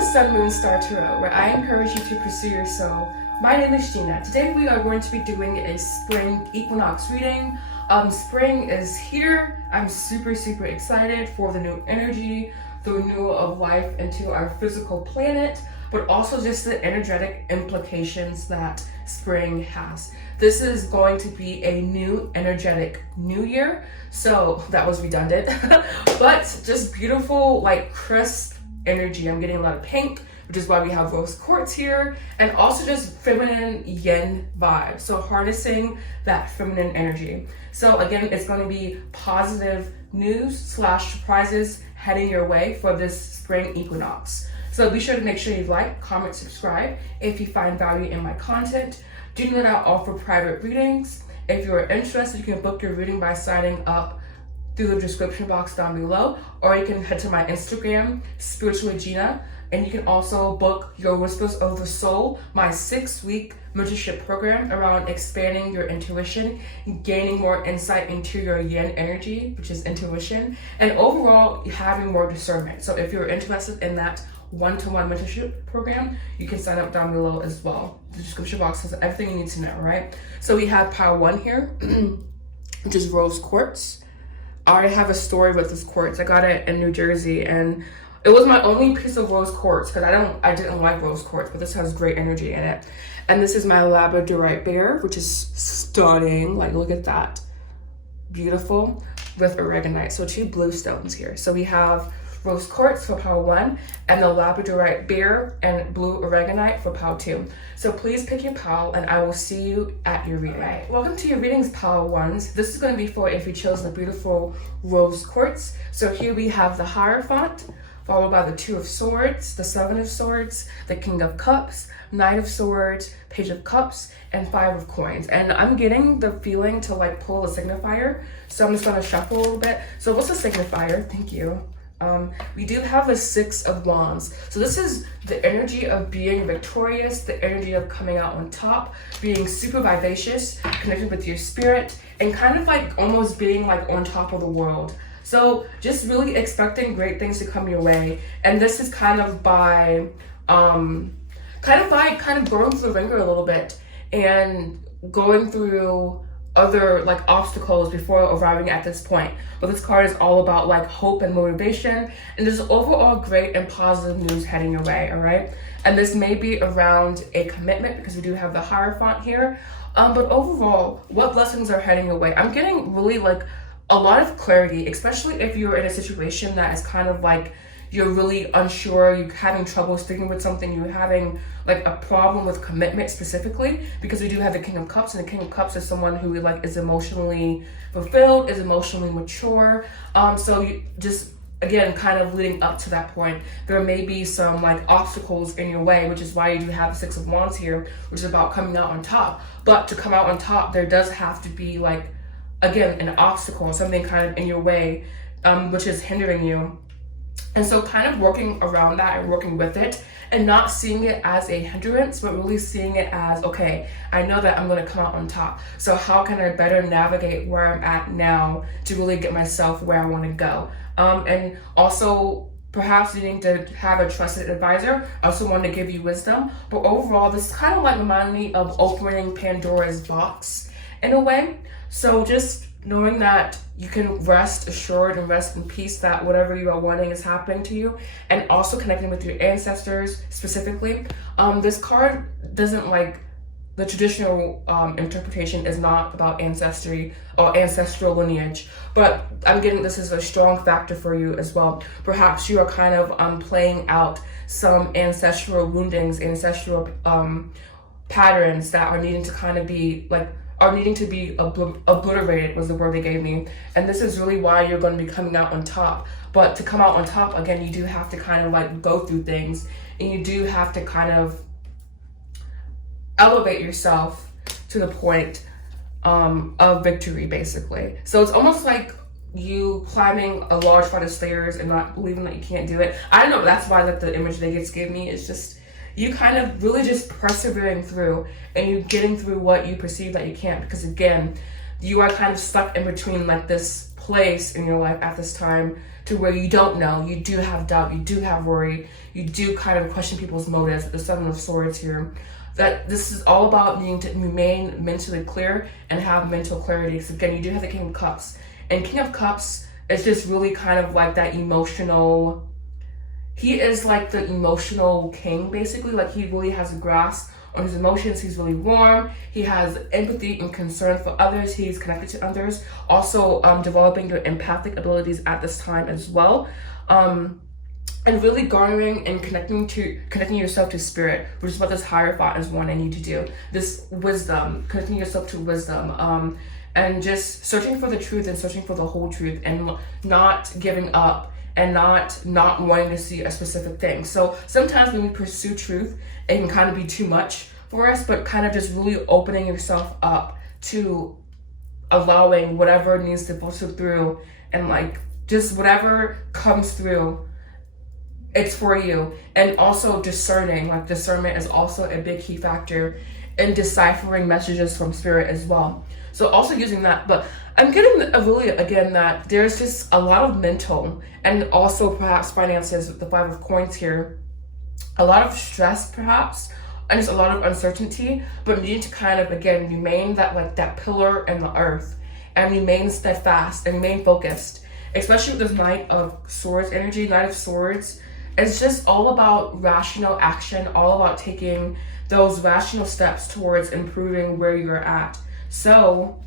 the Sun, Moon, Star Tarot, where I encourage you to pursue your soul. My name is Gina. Today we are going to be doing a spring equinox reading. Spring is here. I'm super excited for the new energy, the renewal of life into our physical planet, but also just the energetic implications that spring has. This is going to be a new energetic new year, so that was redundant, but just beautiful, like crisp energy. I'm getting a lot of pink, which is why we have rose quartz here, and also just feminine yin vibe. So harnessing that feminine energy. So again, it's going to be positive news / surprises heading your way for this spring equinox. So be sure to make sure you like, comment, subscribe if you find value in my content. Do know that I offer private readings. If you're interested, you can book your reading by signing up through the description box down below, or you can head to my Instagram, spirituallygina, and you can also book your Whispers of the Soul, my 6-week mentorship program around expanding your intuition, gaining more insight into your yin energy, which is intuition, and overall having more discernment. So if you're interested in that one-to-one mentorship program, you can sign up down below as well. The description box has everything you need to know, right? So we have pile 1 here, which is rose quartz. I already have a story with this quartz. I got it in New Jersey, and it was my only piece of rose quartz because I didn't like rose quartz, but this has great energy in it. And this is my Labradorite bear, which is stunning. Like, look at that. Beautiful, with Aragonite. So 2 blue stones here. So we have rose quartz for pile 1 and the Labradorite bear and blue Aragonite for pile 2. So please pick your pile and I will see you at your reading. Right. Welcome to your readings, pile 1s. This is going to be for if you chose the beautiful rose quartz. So here we have the Hierophant, followed by the 2 of Swords, the 7 of Swords, the King of Cups, Knight of Swords, Page of Cups, and 5 of Coins. And I'm getting the feeling to like pull a signifier. So I'm just going to shuffle a little bit. So what's a signifier? Thank you. We do have the 6 of Wands. So this is the energy of being victorious, the energy of coming out on top, being super vivacious, connected with your spirit, and kind of like almost being like on top of the world. So just really expecting great things to come your way. And this is kind of by going through the ringer a little bit and going through other like obstacles before arriving at this point. But this card is all about like hope and motivation, and there's overall great and positive news heading your way, all right? And this may be around a commitment because we do have the Hierophant here. But overall, what blessings are heading your way? I'm getting really like a lot of clarity, especially if you're in a situation that is kind of like you're really unsure, you're having trouble sticking with something, you're having like a problem with commitment specifically, because we do have the King of Cups, and the King of Cups is someone who like is emotionally fulfilled, is emotionally mature. So you just, again, kind of leading up to that point, there may be some like obstacles in your way, which is why you do have the 6 of Wands here, which is about coming out on top. But to come out on top, there does have to be like, again, an obstacle, something kind of in your way, which is hindering you. And so kind of working around that and working with it and not seeing it as a hindrance, but really seeing it as, okay, I know that I'm going to come out on top. So how can I better navigate where I'm at now to really get myself where I want to go? And also perhaps needing to have a trusted advisor. I also want to give you wisdom. But overall, this kind of like reminded me of opening Pandora's box in a way. So just knowing that you can rest assured and rest in peace that whatever you are wanting is happening to you, and also connecting with your ancestors specifically. This card doesn't like the traditional interpretation is not about ancestry or ancestral lineage, but I'm getting this is a strong factor for you as well. Perhaps you are kind of playing out some ancestral woundings, ancestral patterns that are needing to kind of be like are needing to be obliterated was the word they gave me. And this is really why you're going to be coming out on top. But to come out on top, again, you do have to kind of like go through things, and you do have to kind of elevate yourself to the point of victory, basically. So it's almost like you climbing a large flight of stairs and not believing that you can't do it. I don't know, that's why like the image they just gave me is just you kind of really just persevering through and you getting through what you perceive that you can't, because again, you are kind of stuck in between like this place in your life at this time to where you don't know, you do have doubt, you do have worry, you do kind of question people's motives. The Seven of Swords here, that this is all about needing to remain mentally clear and have mental clarity. Because again, you do have the King of Cups, and King of Cups is just really kind of like that emotional, he is like the emotional king, basically. Like, he really has a grasp on his emotions. He's really warm. He has empathy and concern for others. He's connected to others. Also, developing your empathic abilities at this time as well. And really garnering and connecting yourself to spirit, which is what this Hierophant is wanting you to do. This wisdom, connecting yourself to wisdom, and just searching for the truth and searching for the whole truth, and not giving up and not wanting to see a specific thing. So sometimes when we pursue truth, it can kind of be too much for us, but kind of just really opening yourself up to allowing whatever needs to filter through, and like just whatever comes through, it's for you. And also discerning, like discernment is also a big key factor in deciphering messages from spirit as well. So also using that, but I'm getting really, again, that there's just a lot of mental and also perhaps finances with the Five of Coins here. A lot of stress perhaps, and just a lot of uncertainty, but you need to kind of, again, remain that pillar in the earth and remain steadfast and remain focused, especially with this Knight of Swords energy. Knight of Swords, it's just all about rational action, all about taking those rational steps towards improving where you're at. So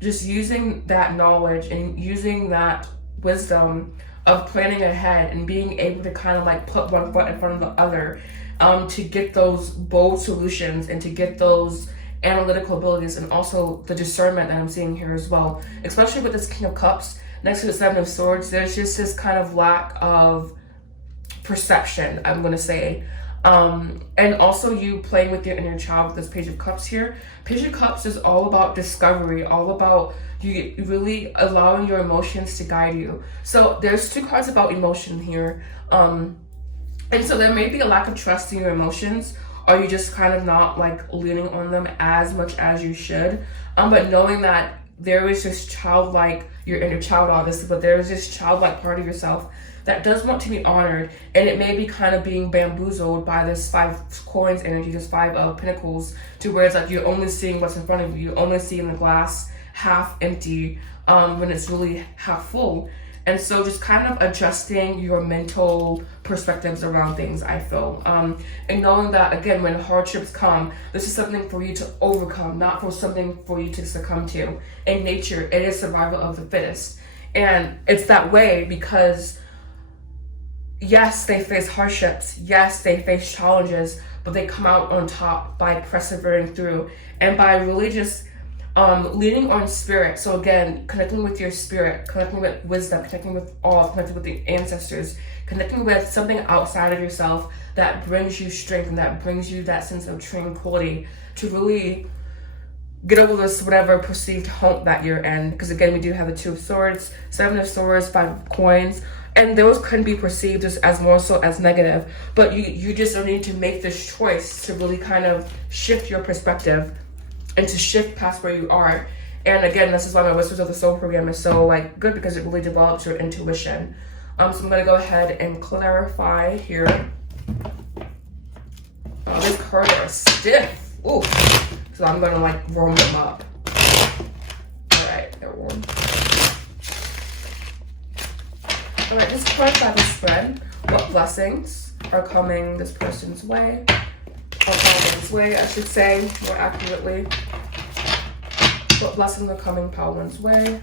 just using that knowledge and using that wisdom of planning ahead and being able to kind of like put one foot in front of the other, to get those bold solutions and to get those analytical abilities, and also the discernment that I'm seeing here as well. Especially with this King of Cups next to the Seven of Swords, there's just this kind of lack of perception, I'm going to say. And also you playing with your inner child with this Page of Cups here. Page of Cups is all about discovery, all about you really allowing your emotions to guide you. So there's two cards about emotion here. And so there may be a lack of trust in your emotions, or you just kind of not like leaning on them as much as you should. But knowing that there is this childlike, your inner child obviously, but there is this childlike part of yourself that does want to be honored, and it may be kind of being bamboozled by this Five of Coins energy, this Five of Pentacles, to where it's like you're only seeing what's in front of you, you're only seeing the glass half empty, when it's really half full. And so just kind of adjusting your mental perspectives around things, I feel. And knowing that, again, when hardships come, this is something for you to overcome, not for something for you to succumb to. In nature, it is survival of the fittest. And it's that way because yes, they face hardships. Yes, they face challenges, but they come out on top by persevering through and by really just leaning on spirit. So again, connecting with your spirit, connecting with wisdom, connecting with all, connecting with the ancestors, connecting with something outside of yourself that brings you strength and that brings you that sense of tranquility to really get over this whatever perceived hump that you're in. Because again, we do have the Two of Swords, Seven of Swords, Five of Coins, and those can be perceived as more so as negative. But you just need to make this choice to really kind of shift your perspective and to shift past where you are. And again, this is why my Whispers of the Soul program is so like good, because it really develops your intuition. So I'm gonna go ahead and clarify here. Oh, these cards are stiff. Ooh. So I'm gonna like warm them up. All right, they're warm. All right, just clarify the spread. What blessings are coming this person's way? Or Paul's way, I should say, more accurately. What blessings are coming Paul's way?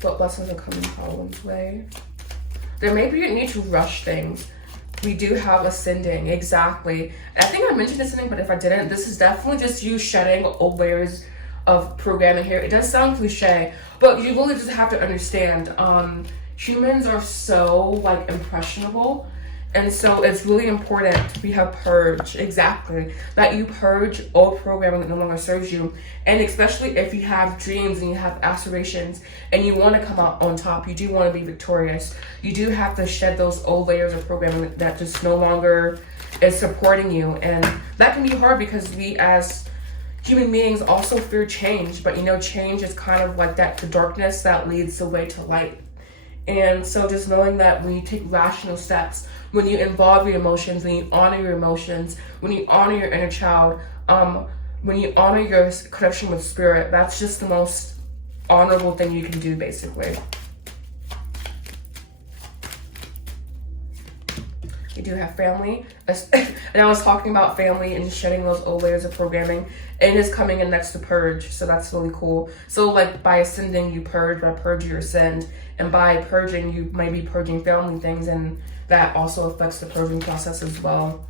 What blessings are coming Paul's way? There may be a need to rush things. We do have ascending, exactly. I think I mentioned ascending, but if I didn't, this is definitely just you shedding old layers of programming here. It does sound cliche, but you really just have to understand, humans are so like impressionable. And so it's really important we have purge, exactly, that you purge old programming that no longer serves you. And especially if you have dreams and you have aspirations and you want to come out on top, you do want to be victorious, you do have to shed those old layers of programming that just no longer is supporting you. And that can be hard because we as human beings also fear change, but you know, change is kind of like that, the darkness that leads the way to light. And so just knowing that when you take rational steps, when you involve your emotions, when you honor your emotions, when you honor your inner child, when you honor your connection with spirit, that's just the most honorable thing you can do, basically. We do have family, and I was talking about family and shedding those old layers of programming, and it's coming in next to purge, so that's really cool. So like by ascending, you purge, by purge you ascend, and by purging, you might be purging family things, and that also affects the purging process as well.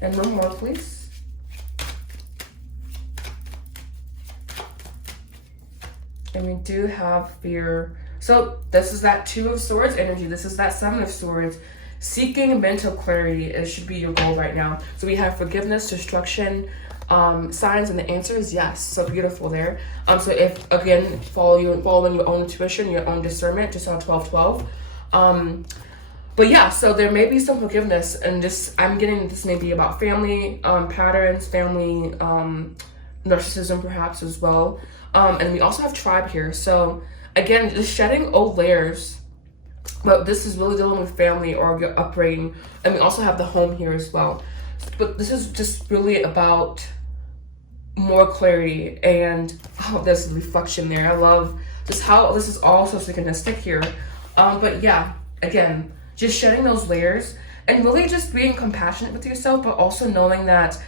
And one more, please. And we do have fear. So this is that Two of Swords energy. This is that Seven of Swords. Seeking mental clarity, it should be your goal right now. So we have forgiveness, destruction, signs, and the answer is yes. So beautiful there. So if, again, following your own intuition, your own discernment, just on 12-12. But yeah, so there may be some forgiveness, and just, I'm getting this may be about family patterns, family narcissism perhaps as well. And we also have tribe here. So again, just shedding old layers. But this is really dealing with family or your upbringing. And we also have the home here as well. But this is just really about more clarity. And there's reflection there. I love just how this is all so synchronistic here. But yeah, again, just shedding those layers and really just being compassionate with yourself, but also knowing that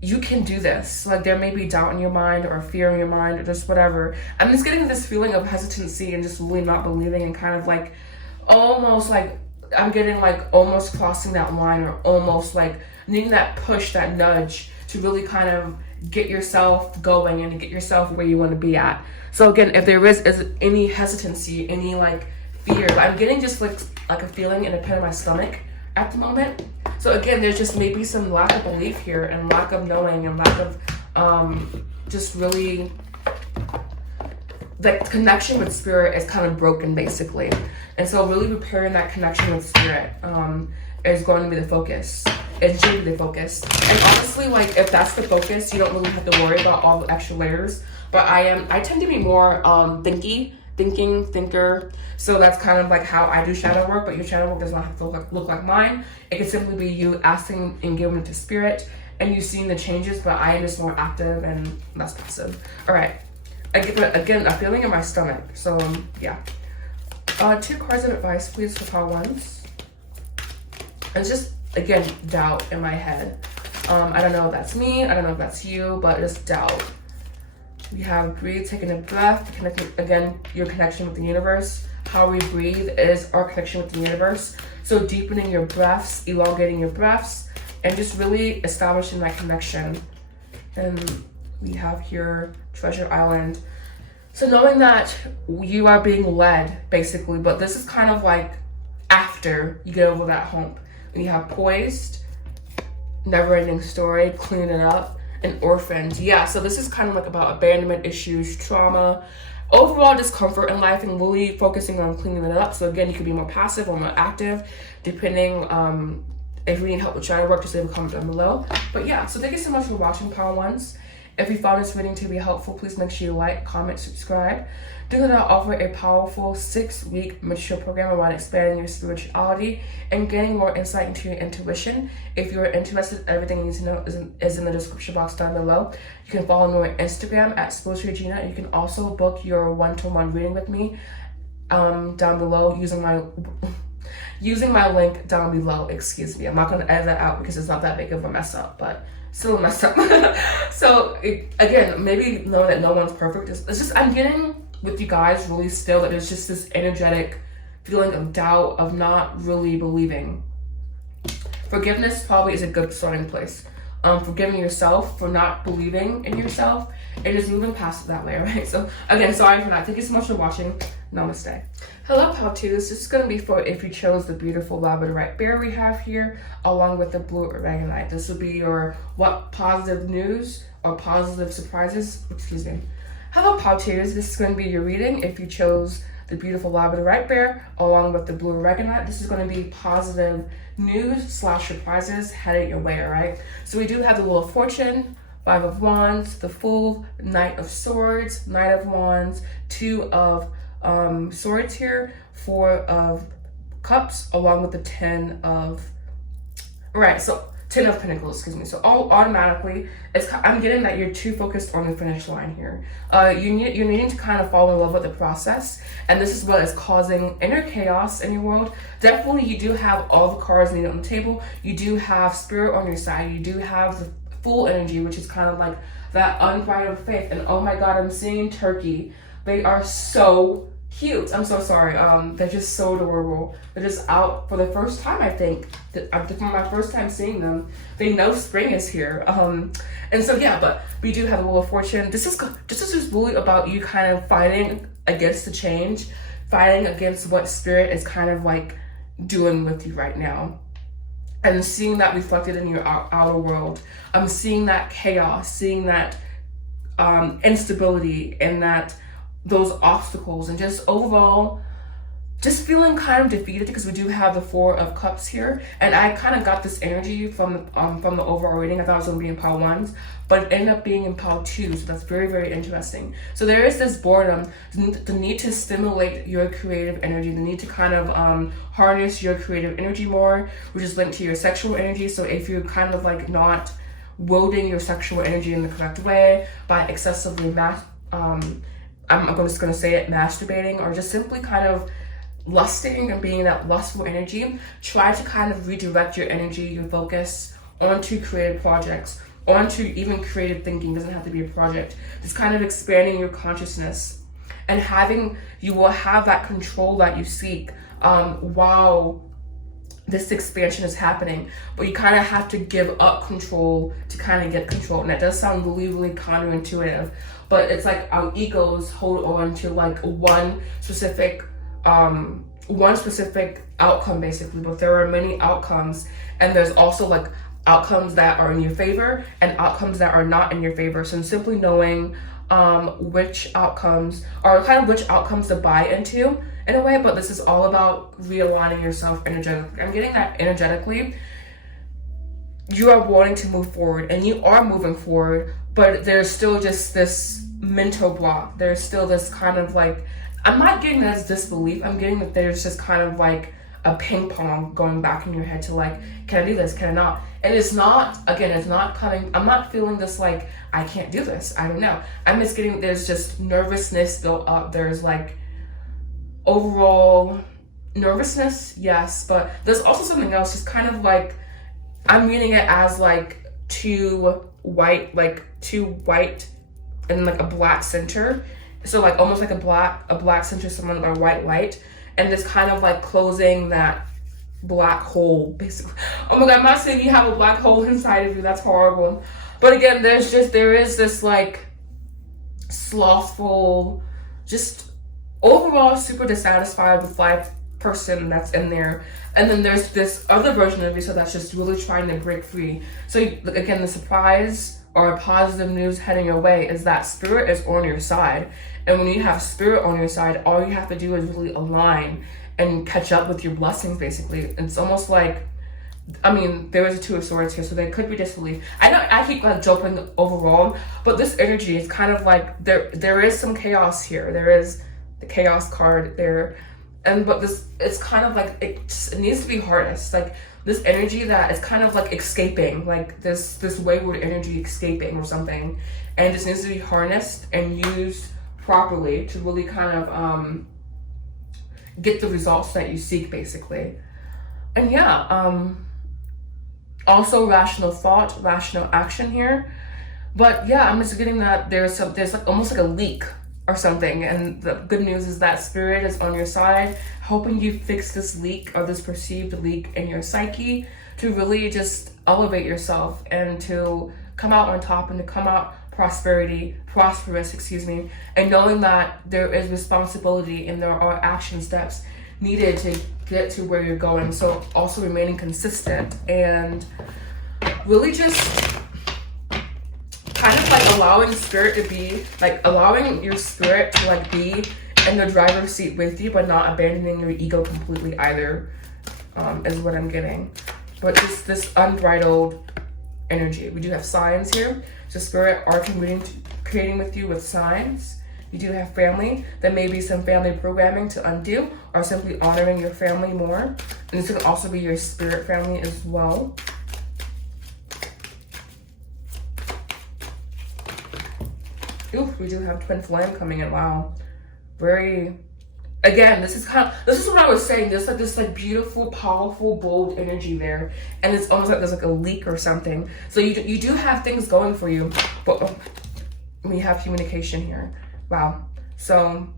you can do this. Like there may be doubt in your mind or fear in your mind or just whatever. I'm just getting this feeling of hesitancy and just really not believing, and kind of like almost like I'm getting like almost crossing that line, or almost like needing that push, that nudge to really kind of get yourself going and to get yourself where you want to be at. So again, if there is any hesitancy, any like fear, I'm getting just like a feeling in the pit of my stomach at the moment. So again, there's just maybe some lack of belief here, and lack of knowing, and lack of just really, the connection with spirit is kind of broken basically. And so really repairing that connection with spirit is going to be the focus. It should be the focus. And honestly, like if that's the focus, you don't really have to worry about all the extra layers. But I tend to be more thinker. So that's kind of like how I do shadow work, but your shadow work does not have to look like mine. It can simply be you asking and giving it to spirit, and you seeing the changes, but I am just more active and less passive. All right. Again, a feeling in my stomach. So yeah. 2 cards of advice, please, for pile ones. And just, again, doubt in my head. I don't know if that's me. I don't know if that's you, but just doubt. We have breathe, taking a breath. Again, your connection with the universe. How we breathe is our connection with the universe. So deepening your breaths, elongating your breaths, and just really establishing that connection. And we have here Treasure Island. So knowing that you are being led, basically, but this is kind of like after you get over that hump. And you have Poised, Never-Ending Story, Clean It Up, and Orphaned. Yeah, so this is kind of like about abandonment issues, trauma, overall discomfort in life, and really focusing on cleaning it up. So again, you could be more passive or more active, depending if you need help with shadow work, just leave a comment down below. But yeah, so thank you so much for watching, Power Ones. If you found this reading to be helpful, please make sure you like, comment, subscribe. Do that, I offer a powerful 6-week mentorship program around expanding your spirituality and gaining more insight into your intuition. If you're interested, everything you need to know is in the description box down below. You can follow me on Instagram at spirituallygina. You can also book your one-to-one reading with me down below using my link down below. Excuse me. I'm not going to edit that out because it's not that big of a mess up, but still a mess up. So again, maybe knowing that no one's perfect, it's just I'm getting with you guys really still that there's just this energetic feeling of doubt, of not really believing. Forgiveness probably is a good starting place. Forgiving yourself for not believing in yourself and just moving past that layer, right? So again, sorry for that. Thank you so much for watching. Namaste. Hello, how-tos. This is going to be for if you chose the beautiful Labradorite bear we have here, along with the blue Aragonite. This will be your what positive news or positive surprises, excuse me. Hello, how-tos. This is going to be your reading if you chose the beautiful Labradorite bear along with the blue Aragonite. This is going to be positive news / surprises headed your way, all right? So we do have the Wheel of Fortune, Five of Wands, the Fool, Knight of Swords, Knight of Wands, Two of Swords here, Four of Cups, along with the 10 of, right, so 10 of Pentacles, excuse me. So all automatically, I'm getting that you're too focused on the finish line here. You're needing to kind of fall in love with the process, and this is what is causing inner chaos in your world. Definitely, you do have all the cards needed on the table. You do have Spirit on your side. You do have the Fool energy, which is kind of like that unbridled faith. And oh my God, I'm seeing Turkey. They are so cute. I'm so sorry. They're just so adorable. They're just out for the first time, I think. This is my first time seeing them. They know spring is here. And so yeah, but we do have a Wheel of Fortune. This is just really about you kind of fighting against the change, fighting against what Spirit is kind of like doing with you right now. And seeing that reflected in your outer world. I'm seeing that chaos, seeing that instability, and that those obstacles, and just overall just feeling kind of defeated, because we do have the Four of Cups here, and I kind of got this energy from the overall reading. I thought it was going to be in pile 1s, but it ended up being in pile 2, so that's very, very interesting. So there is this boredom, the need to stimulate your creative energy, the need to kind of harness your creative energy more, which is linked to your sexual energy. So if you're kind of like not wielding your sexual energy in the correct way by excessively I'm just going to say it, masturbating, or just simply kind of lusting and being that lustful energy, try to kind of redirect your energy, your focus onto creative projects, onto even creative thinking. Doesn't have to be a project. Just kind of expanding your consciousness, and you will have that control that you seek while this expansion is happening. But you kind of have to give up control to kind of get control. And that does sound really, really counterintuitive, but it's like our egos hold on to like one specific outcome basically, but there are many outcomes, and there's also like outcomes that are in your favor and outcomes that are not in your favor. So simply knowing which outcomes to buy into in a way, but this is all about realigning yourself energetically. I'm getting that energetically you are wanting to move forward, and you are moving forward, but there's still just this mental block. There's still this kind of like, I'm not getting that as disbelief, I'm getting that there's just kind of like a ping pong going back in your head to like, can I do this, can I not? And it's not, again, it's not coming, I'm not feeling this like, I can't do this, I don't know. I'm just getting, there's just nervousness built up. There's like overall nervousness, yes, but there's also something else, just kind of like, I'm reading it as like two white and like a black center. So like almost like a black center, someone with a white light, and it's kind of like closing that black hole basically. Oh my God, I'm not saying you have a black hole inside of you, that's horrible. But again, there is this like slothful, just overall super dissatisfied with life person that's in there. And then there's this other version of you, so that's just really trying to break free. So again, the surprise or positive news heading your way is that Spirit is on your side. And when you have Spirit on your side, all you have to do is really align and catch up with your blessings, basically. It's almost like, I mean, there is a Two of Swords here, so there could be disbelief. I know I keep like jumping overall, but this energy is kind of like, there is some chaos here. There is the chaos card there. But this, it's kind of like, it needs to be harnessed. Like this energy that is kind of like escaping, like this wayward energy escaping or something. And this needs to be harnessed and used properly to really kind of get the results that you seek, basically. And yeah, also rational thought, rational action here. But yeah, I'm just getting that there's like almost like a leak or something, and the good news is that Spirit is on your side, helping you fix this leak or this perceived leak in your psyche, to really just elevate yourself and to come out on top and to come out prosperous, and knowing that there is responsibility and there are action steps needed to get to where you're going. So also remaining consistent and really just kind of like allowing Spirit to be, like allowing your Spirit to like be in the driver's seat with you, but not abandoning your ego completely either, is what I'm getting. But just this unbridled energy. We do have signs here. So spirit are creating with you with signs. You do have family. There may be some family programming to undo, or simply honoring your family more. And this can also be your spirit family as well. Ooh, we do have twin flame coming in. Wow. Very, again, this is what I was saying. There's like this like beautiful, powerful, bold energy there. And it's almost like there's like a leak or something. So you do have things going for you, but we have communication here. Wow. So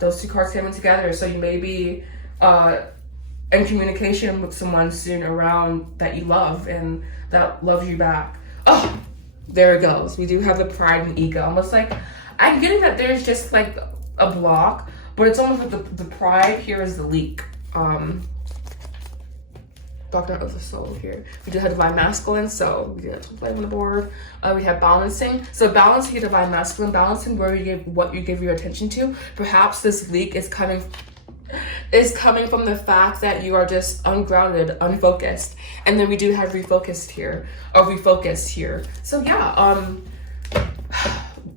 those two cards came in together. So you may be in communication with someone soon around that you love and that loves you back. Oh, there it goes. We do have the pride and ego. Almost like, I'm getting that there's just like a block, but it's almost like the pride here is the leak. Doctor of the Soul here. We do have Divine Masculine, so we do have to play on the board. We have Balancing. So balancing your Divine Masculine, balancing what you give your attention to. Perhaps this leak is coming from the fact that you are just ungrounded, unfocused. And then we do have refocus here. So yeah,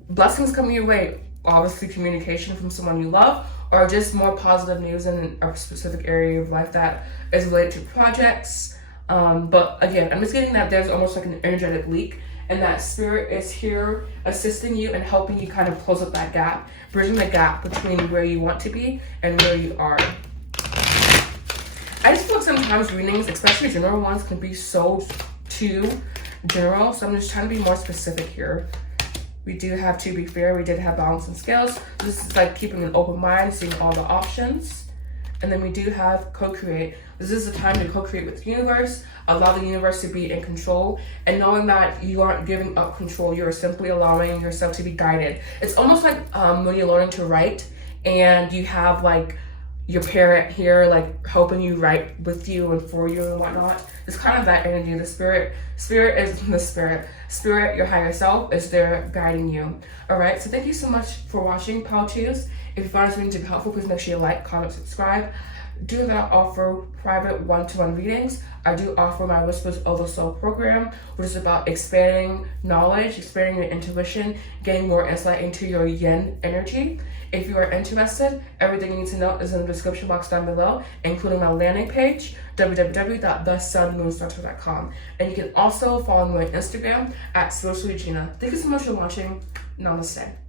blessings coming your way. Obviously communication from someone you love, or just more positive news in a specific area of life that is related to projects. But again, I'm just getting that there's almost like an energetic leak, and that spirit is here assisting you and helping you kind of close up that gap, bridging the gap between where you want to be and where you are. I just feel like sometimes readings, especially general ones, can be so too general. So I'm just trying to be more specific here. We do have To Be Fair. We did have Balance and Scales. This is like keeping an open mind, seeing all the options. And then we do have Co-Create. This is the time to co-create with the universe. Allow the universe to be in control. And knowing that you aren't giving up control, you're simply allowing yourself to be guided. It's almost like when you're learning to write and you have like your parent here like helping you write with you and for you and whatnot. It's kind of that energy. The spirit is the spirit, your higher self is there guiding you. All right, so thank you so much for watching Power Twos. If you found this video to be helpful, please make sure you like, comment, subscribe. Do not offer private one-to-one readings. I do offer my Whispers of the Soul program, which is about expanding knowledge, expanding your intuition, getting more insight into your yin energy. If you are interested, everything you need to know is in the description box down below, including my landing page, www.thesunmoonstarter.com. And you can also follow me on Instagram at spirituallygina. Thank you so much for watching. Namaste.